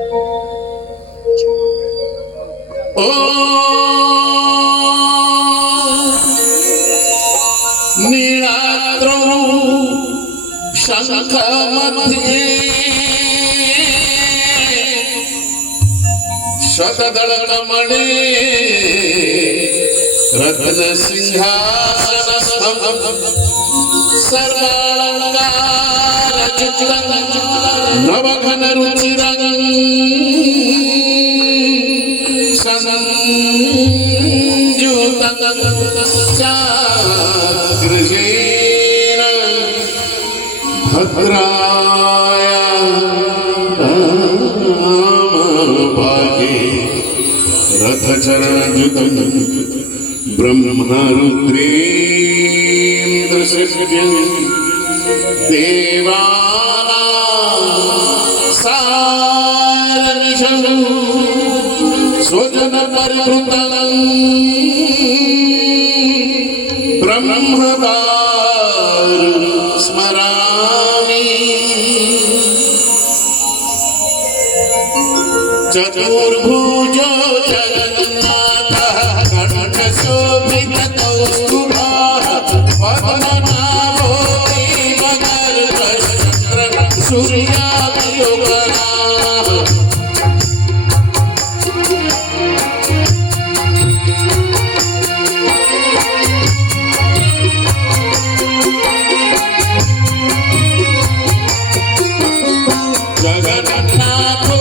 ओ नीलाद्रौ शंख मध्ये शतदलकमणे रत्न सिंहासनस्थं सर्वालंकारयुक्तं नवघन रुचिरं संयुतं चाग्रजेन भद्राय रथचरणयुतं ब्रह्मरुद्रेन्द्रसृजं देवानां सारनिशं स्वजनपरिवृतं ब्रह्मवारुं स्मरामि चतुर्भुजो जगन्नाथः गणशोभितकौस्तुभः पद्मनाभो देवगर्भश्चन्द्रः सूर्याभियोगनाः जगन्नाथो